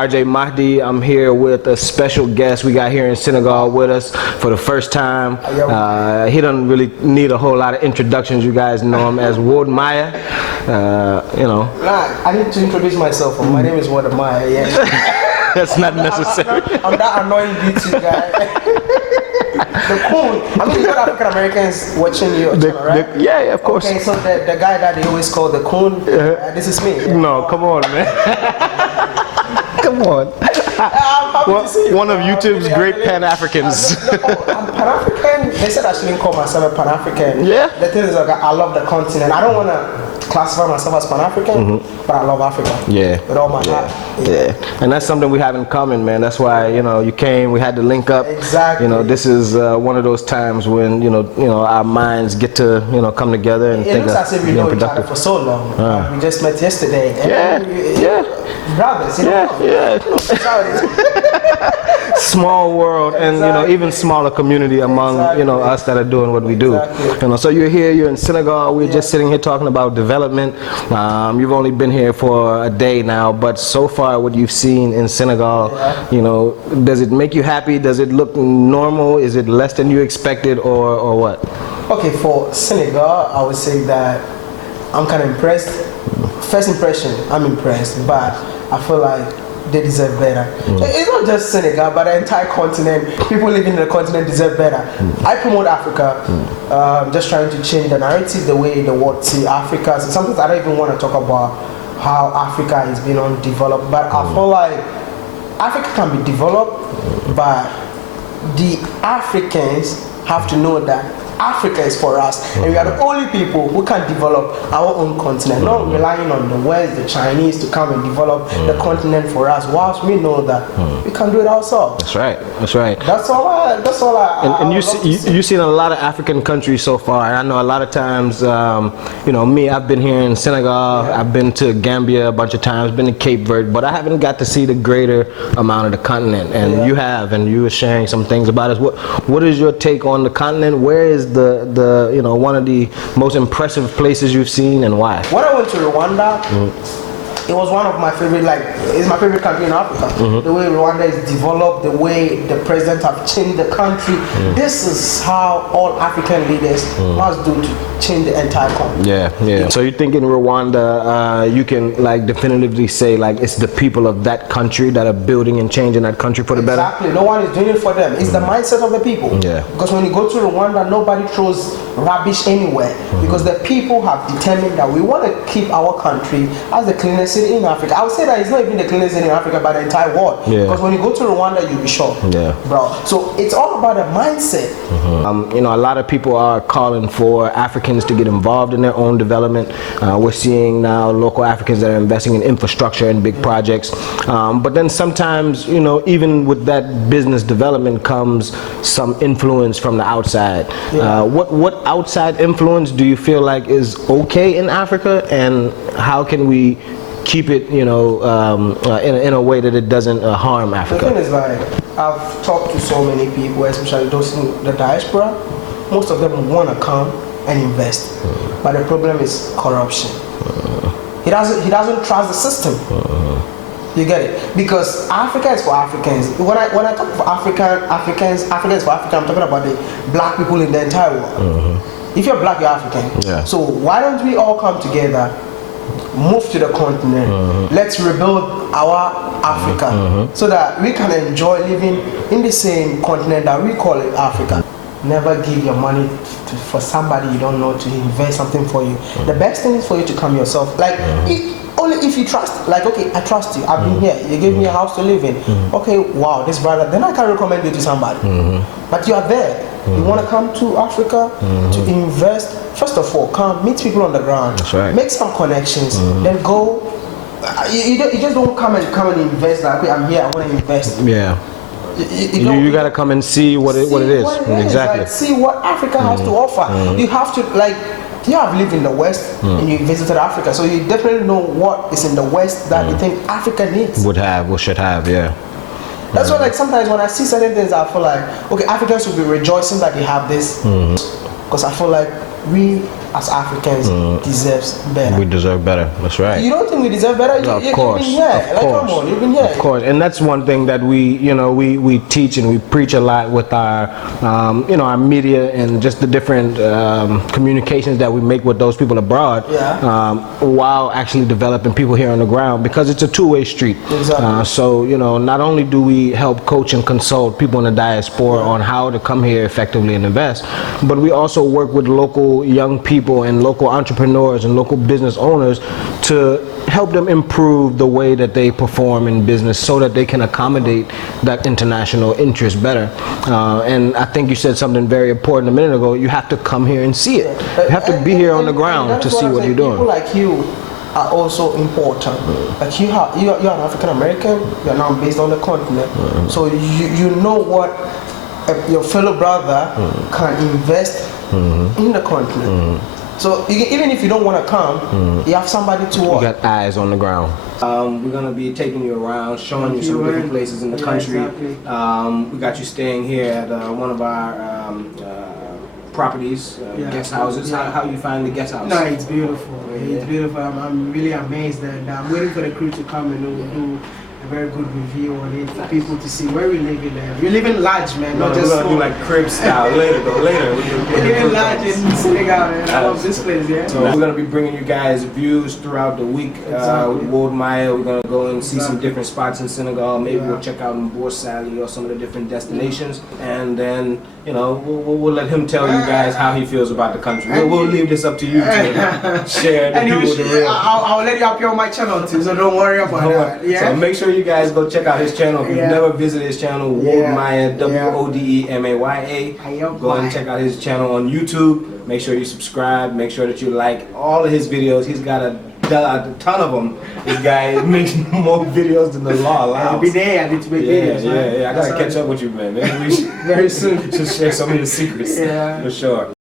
RJ Mahdi. I'm here with a special guest we got here in Senegal with us for the first time. He doesn't really need a whole lot of introductions. You guys know him as Wode Maya. You know. I need to introduce myself. My name is Wode Maya. Yeah. That's not necessary. I'm that annoying YouTube guy. The coon. I mean, you got African Americans watching you, right? Yeah, of course. Okay, so the guy that they always call the coon, this is me. Yeah. No, come on, man. Come on. One of YouTube's great Pan-Africans. I'm Pan-African. They said I shouldn't call myself a Pan-African. Yeah. The thing is, like, I love the continent. I don't want to classify myself as Pan-African, but I love Africa. Yeah. With all my heart. Yeah. And that's something we have in common, man. That's why, you know, you came, we had to link up. Exactly. You know, this is one of those times when, you know, our minds get to, you know, come together and think of being productive. It looks as if we know each other for so long. We just met yesterday. Brothers, you know. That's how it is. Small world, and you know, even smaller community among you know us that are doing what we do. You know, so you're here, you're in Senegal. We're just sitting here talking about development. You've only been here for a day now, but so far, what you've seen in Senegal, you know, does it make you happy? Does it look normal? Is it less than you expected, or what? Okay, for Senegal, I would say that I'm kind of impressed. First impression, I'm impressed, but I feel like they deserve better. It's not just Senegal, but the entire continent. People living in the continent deserve better. I promote Africa, just trying to change the narrative, the way the world see Africa. So sometimes I don't even want to talk about how Africa is being undeveloped, but I feel like Africa can be developed, but the Africans have to know that Africa is for us, and we are the only people who can develop our own continent, not relying on the West, the Chinese to come and develop the continent for us, whilst we know that we can do it ourselves. That's right. That's right. That's all I and you've seen a lot of African countries so far, and I know a lot of times, you know, me, I've been here in Senegal, I've been to Gambia a bunch of times, been to Cape Verde, but I haven't got to see the greater amount of the continent, and you have, and you were sharing some things about us. What is your take on the continent? Where is the you know, one of the most impressive places you've seen, and why? When I went to Rwanda, it was one of my favorite, like, it's my favorite country in Africa. The way Rwanda is developed, the way the president have changed the country. This is how all African leaders must do to change the entire country. So you think in Rwanda, you can like definitively say like it's the people of that country that are building and changing that country for the better? Exactly. No one is doing it for them. It's the mindset of the people. Because when you go to Rwanda, nobody throws rubbish anywhere. Because the people have determined that we want to keep our country as the cleanest city in Africa. I would say that it's not even the cleanest city in Africa, but the entire world. Because when you go to Rwanda, you'll be shocked. Bro. So it's all about the mindset. You know, a lot of people are calling for Africans to get involved in their own development. We're seeing now local Africans that are investing in infrastructure and big projects. But then sometimes, you know, even with that business development comes some influence from the outside. What outside influence do you feel like is okay in Africa, and how can we keep it, you know, in a way that it doesn't harm Africa? The thing is, like, I've talked to so many people, especially those in the diaspora. Most of them want to come and invest, but the problem is corruption. He doesn't trust the system. You get it? Because Africa is for Africans. When I talk for Africans for Africa, I'm talking about the black people in the entire world. If you're black, you're African. So why don't we all come together, move to the continent, let's rebuild our Africa, so that we can enjoy living in the same continent that we call it Africa. Never give your money for somebody you don't know to invest something for you. The best thing is for you to come yourself. Like, only if you trust. Like, okay, I trust you. I've been here. You gave me a house to live in. Okay, wow, this brother. Then I can recommend you to somebody. But you are there. You want to come to Africa to invest. First of all, come meet people on the ground. That's right. Make some connections. Then go. You just don't come and invest. Like, okay, I'm here. I want to invest. You got to come and see what it is. Exactly. Like, see what Africa has to offer. You have to, like, you have lived in the West and you visited Africa, so you definitely know what is in the West that you think Africa needs. Should have. That's why, like, sometimes when I see certain things, I feel like, okay, Africans should be rejoicing that they have this, because I feel like we as Africans deserves better. We deserve better. That's right. You don't think we deserve better? Of course, You've been here. of course, come on, you've been here. of course, and that's one thing that we teach and we preach a lot with our our media and just the different communications that we make with those people abroad, while actually developing people here on the ground, because it's a two-way street. Exactly. So not only do we help coach and consult people in the diaspora on how to come here effectively and invest, but we also work with local young people and local entrepreneurs and local business owners to help them improve the way that they perform in business so that they can accommodate that international interest better. And I think you said something very important a minute ago. You have to come here and see it. You have to be here on the ground to see what you're doing. People like you are also important. Like you're an African American. You're now based on the continent, so you know what your fellow brother can invest in the continent. So even if you don't want to come, you have somebody to watch. You got eyes on the ground. We're going to be taking you around, showing you some different places in the country. Exactly. We got you staying here at one of our properties, guest houses. How you find the guest house? No, it's beautiful. It's beautiful. I'm really amazed, and I'm waiting for the crew to come and do a very good review on it for people to see where we live in there. We're living large, man, not just we're gonna do like crib style later. We're living large in Senegal, man. I love this place, yeah. So we're gonna be bringing you guys views throughout the week with Wode Maya. We're gonna go and see some different spots in Senegal. Maybe we'll check out Borsali or some of the different destinations, and then we'll let him tell you guys how he feels about the country. We'll leave this up to you to share the people with the real. I'll let you appear on my channel too, so don't worry about that. Yeah. So make sure you guys go check out his channel. If you've never visited his channel, Wode Maya, WODEMAYA. Go and check out his channel on YouTube. Make sure you subscribe. Make sure that you like all of his videos. He's got a ton of them. This guy makes more videos than the law allows. Every day I need to make videos. Yeah. I gotta catch up with you, man. Maybe we should very soon just share some of your secrets. For sure.